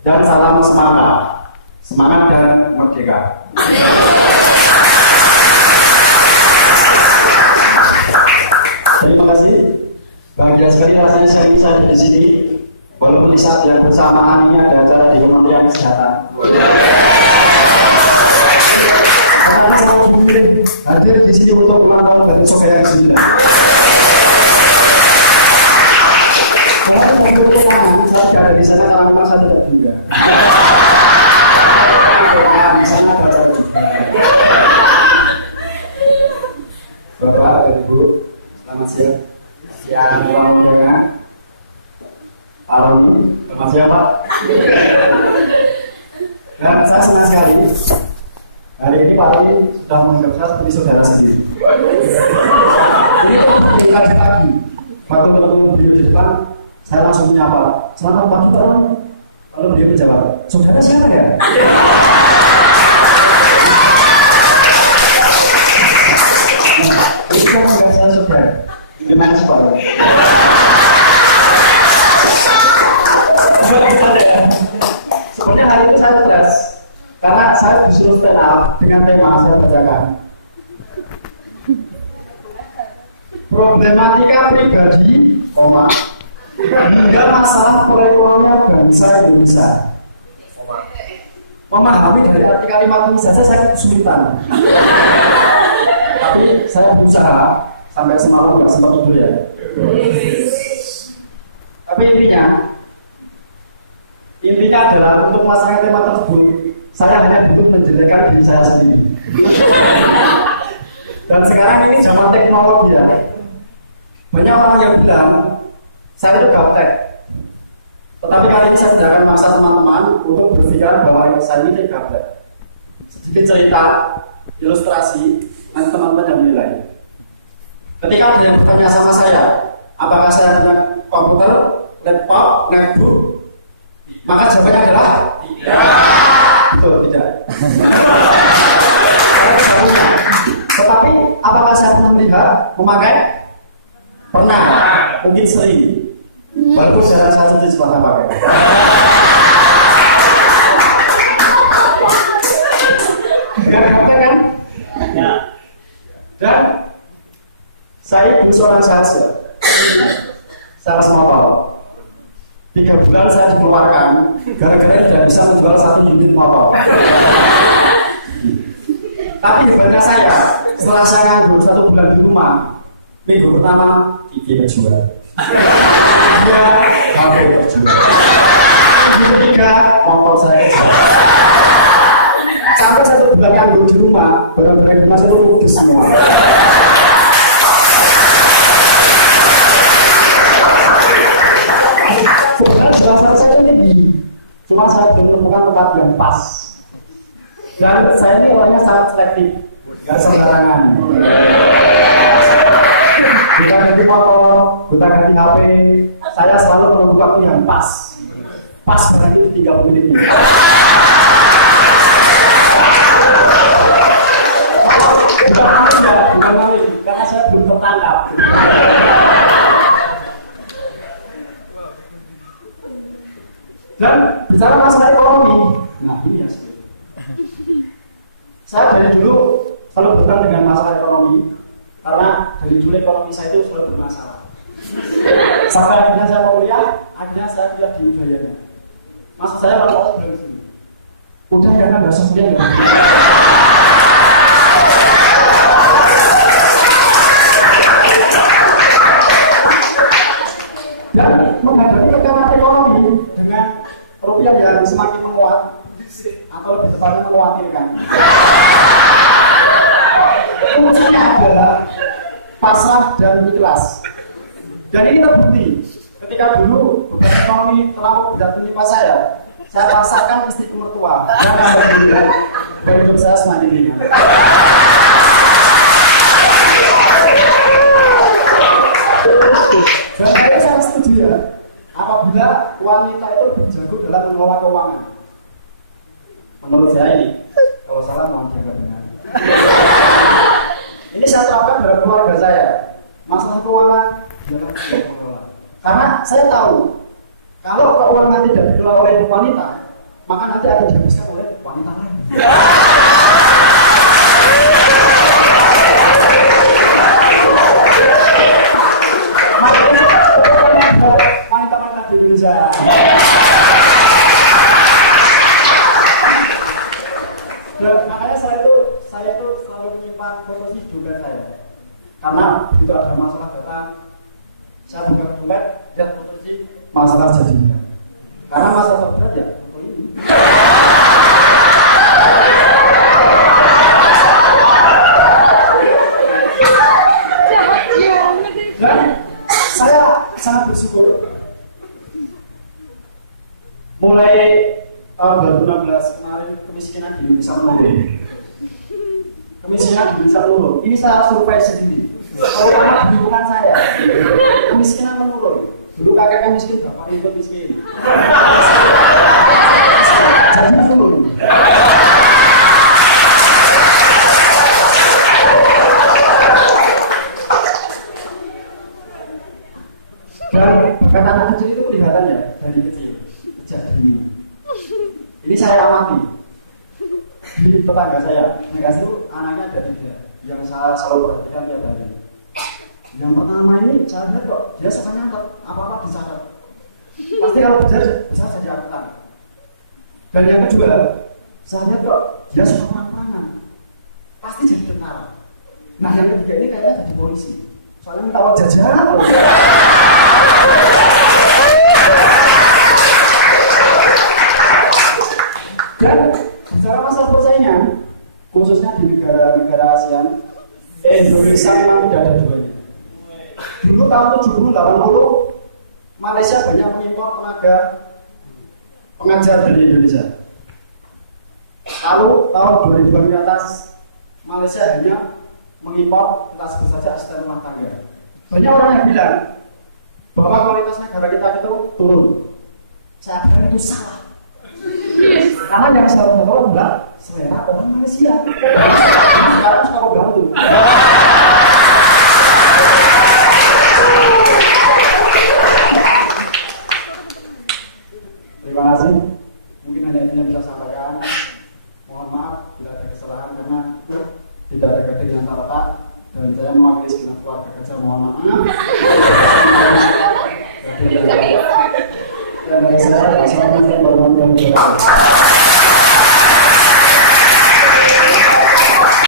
dan salam semangat dan merdeka. Terima kasih. Bahagia sekali rasanya saya bisa di sini, walaupun di saat yang bersamaan ini ada acara di Kementerian Kesehatan. Karena saya memilih hadir di sini untuk menonton dari Soga yang 9. Saat ada di sana, orang saya tidak juga. Di sana ada Bapak dan Ibu, selamat siang. Siang ruang undangan. Pak Roni, selamat siang Pak. Dan saya senang sekali. Hari ini Pak Roni sudah menganggap saya seperti saudara sendiri. Ini lanjut lagi. Waktu ketemu beliau di depan, saya langsung menyapa. Selamat pagi Pak Roni. Lalu beliau menjawab, saudara siapa ya? Itu kan menganggap saya saudara. Gimana sih Pak? Sebenarnya hari itu saya stres karena saya disuruh stand up dengan tema saya bacakan problematika pribadi, hingga masalah perekonomian bangsa Indonesia. Memahami dari arti kalimat ini saja saya kesulitan. Tapi saya berusaha sampai semalam nggak sempat tidur ya. Tapi intinya adalah untuk masalah tema tersebut saya hanya butuh menjelekkan diri saya sendiri. Dan sekarang ini zaman teknologi ya. Banyak orang yang bilang saya itu gaptek. Tetapi kali ini saya tidak akan maksa teman-teman untuk berpikiran bahwa saya ini gaptek. Sedikit cerita, ilustrasi, nanti teman-teman yang menilai. Ketika ada yang bertanya sama saya, apakah saya punya komputer, laptop, notebook? Maka jawabannya adalah tidak. Betul, tidak. Tetapi apakah saya pernah melihat, memakai? Pernah, mungkin sering. Walaupun saya sendiri pernah pakai. Kan? Ya. Dan saya ibu seorang sahaja, sales motor. 3 bulan saya dikeluarkan gara-gara tidak bisa menjual 1 unit motor. Tapi hebatnya saya, setelah saya nganggur 1 bulan di rumah, minggu pertama TV terjual, ya HP terjual, minggu ketiga motor saya terjual. Sampai 1 bulan nganggur di rumah, barang-barang di rumah saya itu ludes semua. Sebenarnya saya tinggi, cuma saya belum menemukan tempat yang pas. Dan saya ini orangnya sangat selektif, nggak sembarangan. Kita ganti motor, kita ganti HP, saya selalu menemukan pilihan pas. Pas barang itu 30 menit. Karena saya belum tertangkap. Dan bicara masalah ekonomi, nah ini ya saya dari dulu selalu bertahan dengan masalah ekonomi, karena dari dulu ekonomi saya itu selalu bermasalah. Sampai akhirnya saya mau kuliah, akhirnya saya kuliah di Udayana. Maksud saya kalau bilang sini, Udayana nggak semuanya nggak. Dan menghadapi tekanan ekonomi dengan rupiah yang semakin menguat atau lebih tepatnya mengkhawatirkan, kuncinya adalah pasrah dan ikhlas. Dan ini terbukti ketika dulu beban ekonomi terlalu berat menimpa saya rasakan istriku mertua dan alhamdulillah hidup saya semakin ringan. Dan saya sangat setuju ya, apabila wanita itu lebih jago dalam mengelola keuangan. Menurut saya ini, kalau salah mohon jaga benar. Ini saya terapkan dalam keluarga saya. Masalah keuangan jangan mengelola. Karena saya tahu kalau keuangan tidak dikelola oleh wanita, maka nanti akan dihabiskan oleh wanita lain. Wanita-wanita di Indonesia. Dan makanya saya itu selalu menyimpan foto sih juga saya. Karena itu ada masalah datang, saya buka dompet, lihat foto sih masalah jadinya. Karena masalah berat ya foto ini. Dan saya sangat bersyukur mulai tahun 2016 kemarin kemiskinan di Indonesia menurun. Kemiskinan di Indonesia menurun. Ini saya survei sendiri. Kalau karena lingkungan saya, kemiskinan menurun. Dulu kakeknya miskin, bapak ibu miskin. Jadi menurun. Dan bakat anak kecil itu kelihatannya dari kecil, sejak dini. Ini saya amati di tetangga saya. Tetangga itu anaknya ada 3 yang saya selalu perhatikan tiap hari. Yang pertama ini saya lihat kok dia suka nyatet, apa-apa dicatat. Pasti kalau besar jadi akuntan. Dan yang kedua, saya lihat kok dia suka perang-perangan, pasti jadi tentara. Nah yang ketiga ini kayaknya jadi polisi. Soalnya minta uang jajan. Dan bicara masalah persaingan, khususnya di negara-negara ASEAN, Indonesia memang tidak ada duanya. Dulu tahun 70-80, Malaysia banyak mengimpor tenaga pengajar dari Indonesia. Lalu tahun 2000 ke atas, Malaysia hanya mengimpor, kita sebut saja asisten rumah tangga. Banyak orang yang bilang bahwa kualitas negara kita itu turun. Saya bilang itu salah. Karena yang seharusnya tolong enggak selera orang Malaysia. Sekarang suka bantu. Terima kasih. Mungkin hanya ini yang bisa saya sampaikan. Mohon maaf bila ada kesalahan karena tidak ada gathering antara tak dan saya mewakili segenap keluarga kerja. Mohon maaf. Dan dari saya, assalamualaikum warahmatullahi wabarakatuh.